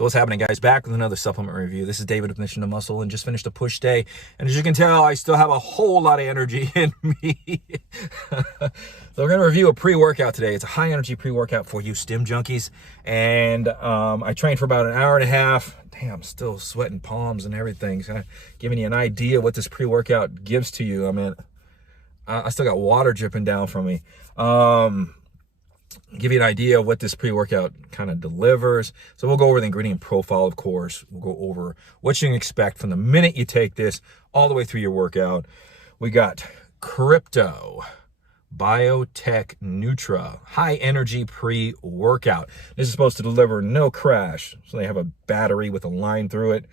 So what's happening, guys? Back with another supplement review. This is David with Mission to Muscle, and just finished a push day. And as you can tell, I still have a whole lot of energy in me. So we're going to review a pre-workout today. It's a high-energy pre-workout for you stim junkies. And I trained for about an hour and a half. Damn, I'm still sweating palms and everything. So giving you an idea what this pre-workout gives to you. I mean, I still got water dripping down from me. Give you an idea of what this pre-workout kind of delivers. So we'll go over the ingredient profile, of course. We'll go over what you can expect from the minute you take this all the way through your workout. We got BioTech Nutra, high energy pre-workout. This is supposed to deliver no crash. So they have a battery with a line through it,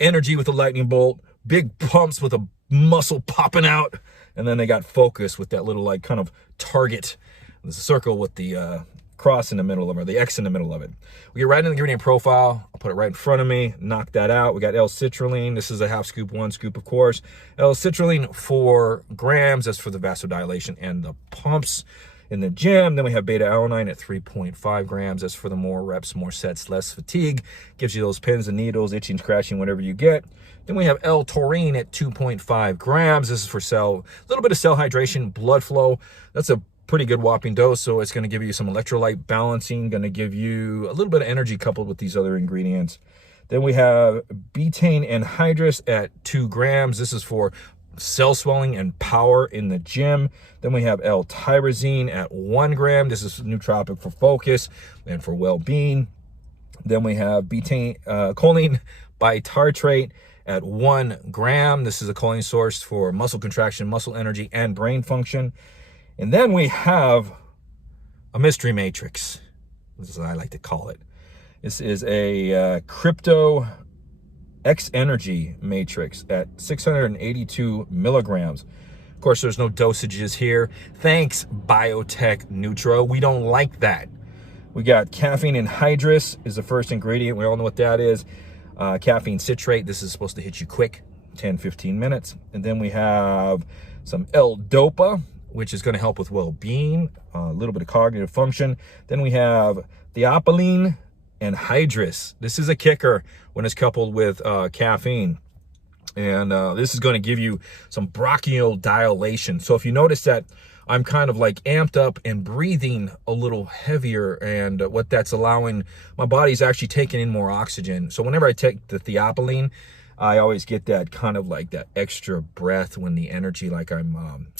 energy with a lightning bolt, big pumps with a muscle popping out, and then they got focus with that little like kind of target. There's a circle with the cross in the middle of it, or the X in the middle of it. We get right in the ingredient profile. I'll put it right in front of me, knock that out. We got L-Citrulline. This is a half scoop, 1 scoop, of course. L-Citrulline, 4 grams. That's for the vasodilation and the pumps in the gym. Then we have beta-alanine at 3.5 grams. That's for the more reps, more sets, less fatigue. Gives you those pins and needles, itching, scratching, whatever you get. Then we have L-Taurine at 2.5 grams. This is for a little bit of cell hydration, blood flow. That's a pretty good whopping dose, so it's going to give you some electrolyte balancing, going to give you a little bit of energy coupled with these other ingredients. Then we have Caffeine Anhydrous at 2 grams. This is for cell swelling and power in the gym. Then we have L-Tyrosine at 1 gram. This is Nootropic for focus and for well-being. Then we have choline bitartrate at 1 gram. This is a choline source for muscle contraction, muscle energy, and brain function. And then we have a mystery matrix. This is what I like to call it. This is a crypto X energy matrix at 682 milligrams. Of course, there's no dosages here. Thanks, BioTech Nutra. We don't like that. We got caffeine anhydrous is the first ingredient. We all know what that is. Caffeine citrate. This is supposed to hit you quick, 10-15 minutes. And then we have some L-Dopa, which is going to help with well-being, a little bit of cognitive function. Then we have Caffeine Anhydrous. This is a kicker when it's coupled with caffeine. And this is going to give you some bronchial dilation. So if you notice that I'm kind of like amped up and breathing a little heavier, and what that's allowing, my body's actually taking in more oxygen. So whenever I take the theophylline, I always get that kind of like that extra breath when the energy, like I'm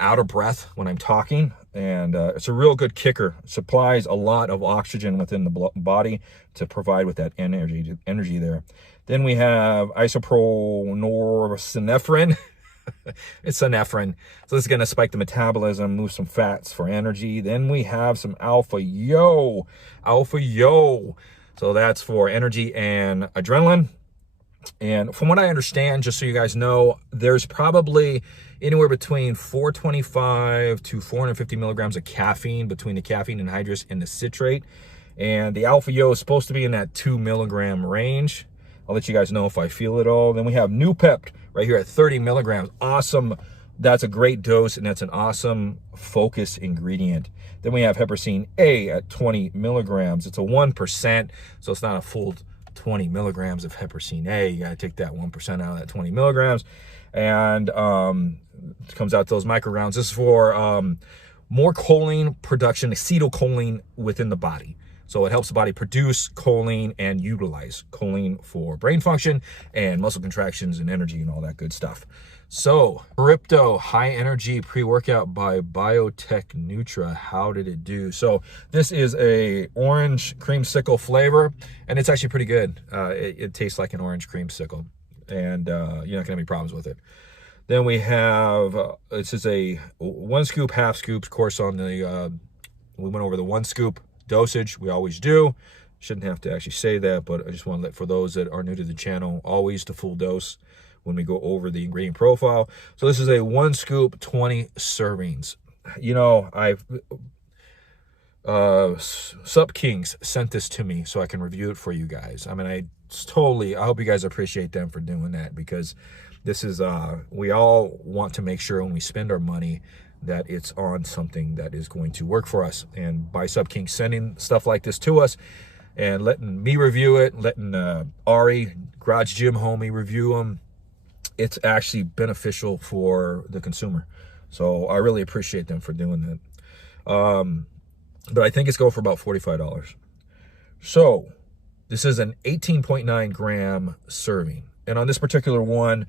out of breath when I'm talking, and it's a real good kicker. It supplies a lot of oxygen within the body to provide with that energy there. Then we have isopronorepinephrine. It's epinephrine. So this is going to spike the metabolism, move some fats for energy. Then we have some alpha-yo. So that's for energy and adrenaline. And from what I understand, just so you guys know, there's probably anywhere between 425 to 450 milligrams of caffeine between the caffeine anhydrous and the citrate. And the alpha-yo is supposed to be in that 2 milligram range. I'll let you guys know if I feel it all. Then we have Nootropic right here at 30 milligrams. Awesome. That's a great dose, and that's an awesome focus ingredient. Then we have Heparin A at 20 milligrams. It's a 1%, so it's not a full 20 milligrams of Heparin A. You got to take that 1% out of that 20 milligrams. And it comes out to those micrograms. This is for more choline production, acetylcholine within the body. So it helps the body produce choline and utilize choline for brain function and muscle contractions and energy and all that good stuff. So, Crypto High Energy Pre-Workout by BioTech Nutra. How did it do? So this is a orange creamsicle flavor, and it's actually pretty good. It tastes like an orange creamsicle, and you're not gonna have any problems with it. Then we have, this is a 1 scoop, half scoops. Of course, on the, we went over the 1 scoop dosage. We always do. Shouldn't have to actually say that, but I just want to let, for those that are new to the channel, always the full dose when we go over the ingredient profile. So this is a 1 scoop, 20 servings. You know, Sup Kings sent this to me so I can review it for you guys. I mean, I hope you guys appreciate them for doing that, because this is, we all want to make sure when we spend our money that it's on something that is going to work for us. And by Sup Kings sending stuff like this to us, and letting me review it, letting Ari, Garage Gym Homie, review them, it's actually beneficial for the consumer. So I really appreciate them for doing that. But I think it's going for about $45. So this is an 18.9 gram serving. And on this particular one,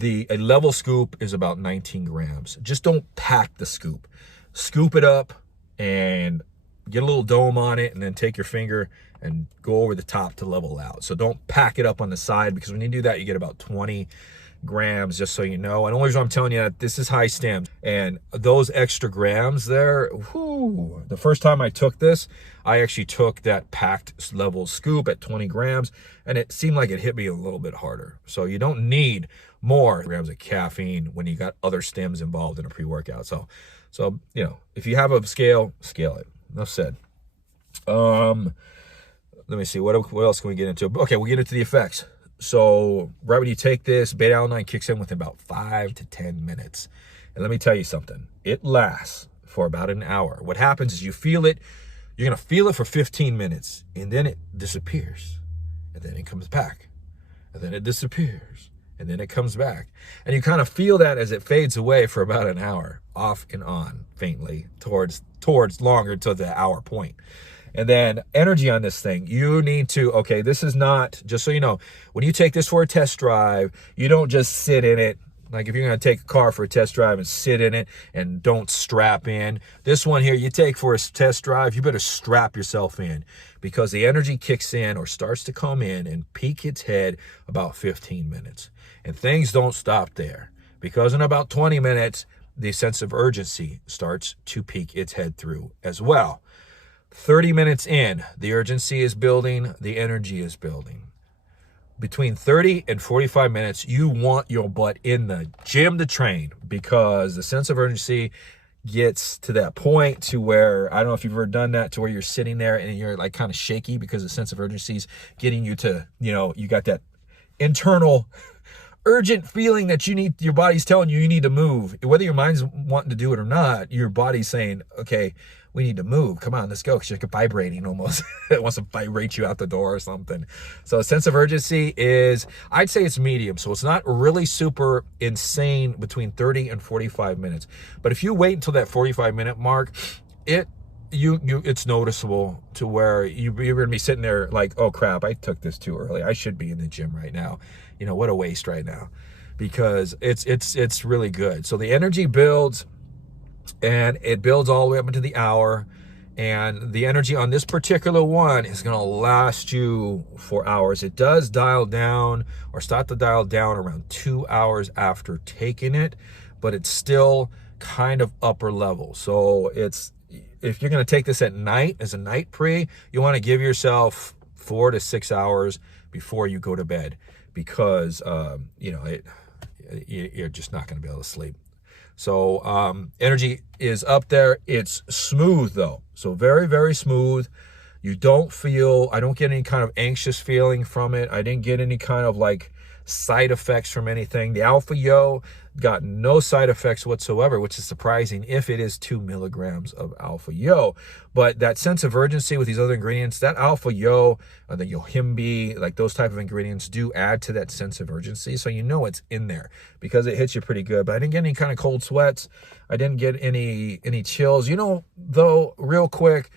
a level scoop is about 19 grams. Just don't pack the scoop. Scoop it up and get a little dome on it, and then take your finger and go over the top to level out. So don't pack it up on the side, because when you do that, you get about 20 grams, just so you know. And the only reason I'm telling you that, this is high stem, and those extra grams there, whoo, the first time I took this, I actually took that packed level scoop at 20 grams, and it seemed like it hit me a little bit harder. So you don't need more grams of caffeine when you got other stems involved in a pre-workout. So you know, if you have a scale, scale it. Enough said. Let me see, what else can we get into? Okay, we'll get into the effects. So right when you take this, beta-alanine kicks in within about 5 to 10 minutes. And let me tell you something, it lasts for about an hour. What happens is you feel it, you're gonna feel it for 15 minutes, and then it disappears. And then it comes back. And then it disappears. And then it comes back. And you kind of feel that as it fades away for about an hour, off and on, faintly, towards longer to the hour point. And then energy on this thing, you need to, okay, this is not, just so you know, when you take this for a test drive, you don't just sit in it. Like if you're going to take a car for a test drive and sit in it and don't strap in, this one here you take for a test drive, you better strap yourself in, because the energy kicks in or starts to come in and peak its head about 15 minutes. And things don't stop there, because in about 20 minutes, the sense of urgency starts to peek its head through as well. 30 minutes in, the urgency is building, the energy is building. Between 30 and 45 minutes, you want your butt in the gym to train, because the sense of urgency gets to that point to where, I don't know if you've ever done that, to where you're sitting there and you're like kind of shaky because the sense of urgency is getting you to, you know, you got that internal urgent feeling that you need, your body's telling you need to move. Whether your mind's wanting to do it or not, your body's saying, okay, we need to move. Come on, let's go. Because you're like vibrating almost. It wants to vibrate you out the door or something. So a sense of urgency is, I'd say it's medium. So it's not really super insane between 30 and 45 minutes. But if you wait until that 45-minute mark, it's noticeable, to where you're going to be sitting there like, oh crap, I took this too early. I should be in the gym right now. You know, what a waste right now, because it's really good. So the energy builds, and it builds all the way up into the hour. And the energy on this particular one is going to last you for hours. It does dial down, or start to dial down, around 2 hours after taking it, but it's still kind of upper level. So if you're going to take this at night as a night pre, you want to give yourself 4 to 6 hours before you go to bed, because you know, you're just not going to be able to sleep. So energy is up there. It's smooth though, so very, very smooth. You don't feel, I don't get any kind of anxious feeling from it. I didn't get any kind of like side effects from anything. The Alpha Yo got no side effects whatsoever, which is surprising if it is 2 milligrams of Alpha Yo. But that sense of urgency with these other ingredients, that Alpha Yo, the Yohimbe, like those type of ingredients do add to that sense of urgency. So you know it's in there because it hits you pretty good. But I didn't get any kind of cold sweats. I didn't get any chills. You know, though, real quick,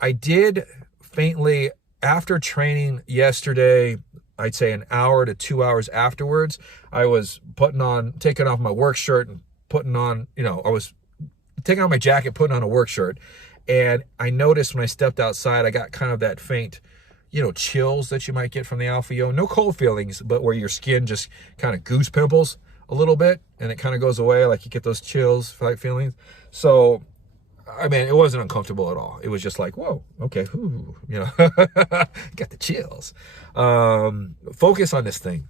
I did faintly, after training yesterday, I'd say an hour to 2 hours afterwards, I was taking off my work shirt and putting on, you know, I was taking off my jacket, putting on a work shirt. And I noticed when I stepped outside, I got kind of that faint, you know, chills that you might get from the Alpha Yo. No cold feelings, but where your skin just kind of goose pimples a little bit and it kind of goes away, like you get those chills like feelings. So, I mean, it wasn't uncomfortable at all. It was just like, whoa, okay, ooh, you know, got the chills. Focus on this thing.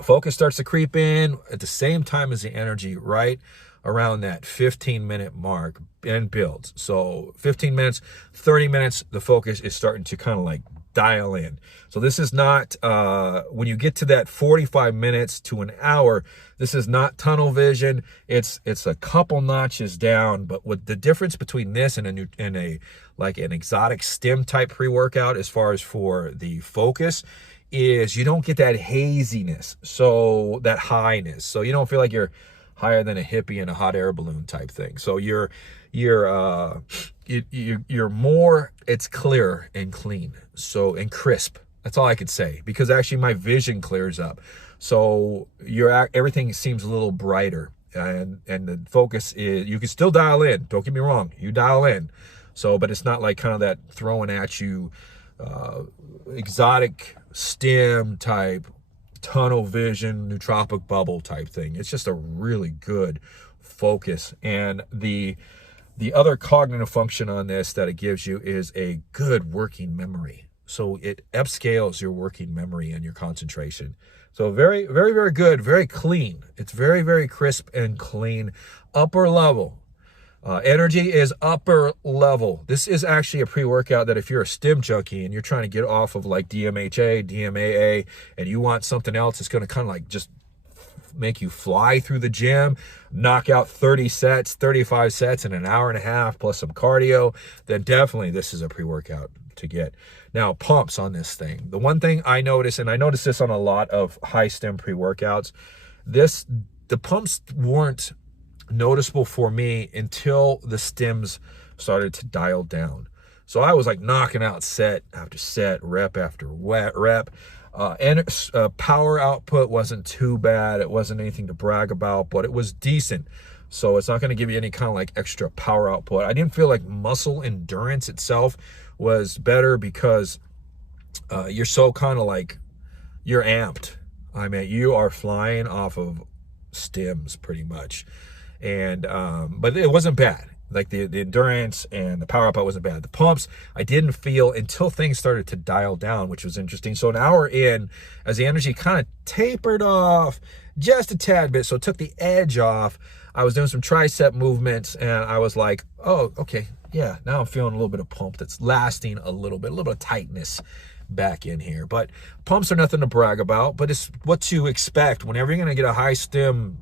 Focus starts to creep in at the same time as the energy, right around that 15-minute mark, and builds. So 15 minutes, 30 minutes, the focus is starting to kind of like dial in. So this is not, when you get to that 45 minutes to an hour, this is not tunnel vision. It's a couple notches down, but what the difference between this and a like an exotic stim type pre-workout as far as for the focus is you don't get that haziness, so that highness. So you don't feel like you're higher than a hippie in a hot air balloon type thing. So you're more, it's clear and clean, so, and crisp. That's all I could say, because actually my vision clears up. So everything seems a little brighter, and the focus is, you can still dial in, don't get me wrong, you dial in. So, but it's not like kind of that throwing at you exotic stim type, tunnel vision, nootropic bubble type thing. It's just a really good focus. And the other cognitive function on this that it gives you is a good working memory. So it upscales your working memory and your concentration. So very, very, very good, very clean. It's very, very crisp and clean. Upper level. Energy is upper level. This is actually a pre-workout that if you're a stim junkie and you're trying to get off of like DMHA, DMAA, and you want something else that's going to kind of like just make you fly through the gym, knock out 30 sets, 35 sets in an hour and a half plus some cardio, then definitely this is a pre-workout to get. Now, pumps on this thing. The one thing I notice, and I noticed this on a lot of high stim pre-workouts, the pumps weren't noticeable for me until the stims started to dial down. So I was like knocking out set after set, rep after rep. Power output wasn't too bad. It wasn't anything to brag about, but it was decent. So it's not going to give you any kind of like extra power output. I didn't feel like muscle endurance itself was better because you're so kind of like, you're amped. I mean, you are flying off of stims pretty much. And but it wasn't bad. Like the endurance and the power output wasn't bad. The pumps, I didn't feel until things started to dial down, which was interesting. So an hour in, as the energy kind of tapered off just a tad bit, so it took the edge off, I was doing some tricep movements and I was like, oh, okay, yeah, now I'm feeling a little bit of pump that's lasting a little bit of tightness back in here. But pumps are nothing to brag about, but it's what to expect whenever you're going to get a high stim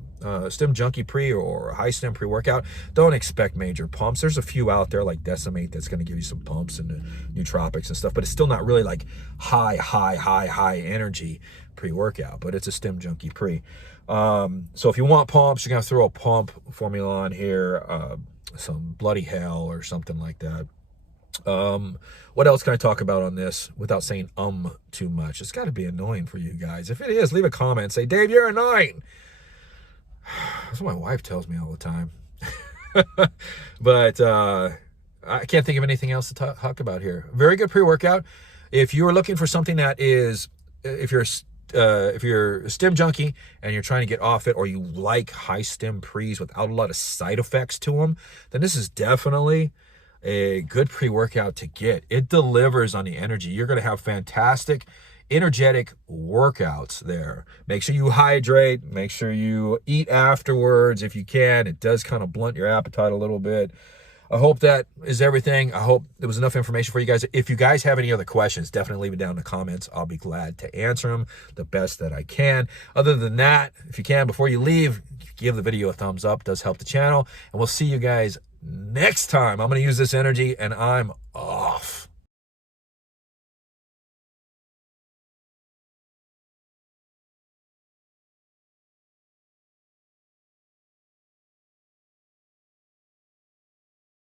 junkie pre or a high stim pre-workout. Don't expect major pumps. There's a few out there like Decimate that's going to give you some pumps and the Nootropics and stuff, but it's still not really like high energy pre-workout, but it's a stim junkie pre. So if you want pumps, you're going to throw a pump formula on here, some bloody hell or something like that. What else can I talk about on this without saying too much? It's got to be annoying for you guys. If it is, leave a comment, say, Dave, you're annoying. That's what my wife tells me all the time. But I can't think of anything else to talk about here. Very good pre-workout. If you are looking for something that is, if you're a stim junkie and you're trying to get off it, or you like high stim pre's without a lot of side effects to them, then this is definitely a good pre-workout to get. It delivers on the energy. You're going to have fantastic energetic workouts there. Make sure you hydrate, make sure you eat afterwards if you can. It does kind of blunt your appetite a little bit. I hope that is everything. I hope there was enough information for you guys. If you guys have any other questions, definitely leave it down in the comments. I'll be glad to answer them the best that I can. Other than that, if you can, before you leave, give the video a thumbs up. It does help the channel. And we'll see you guys next time. I'm going to use this energy and I'm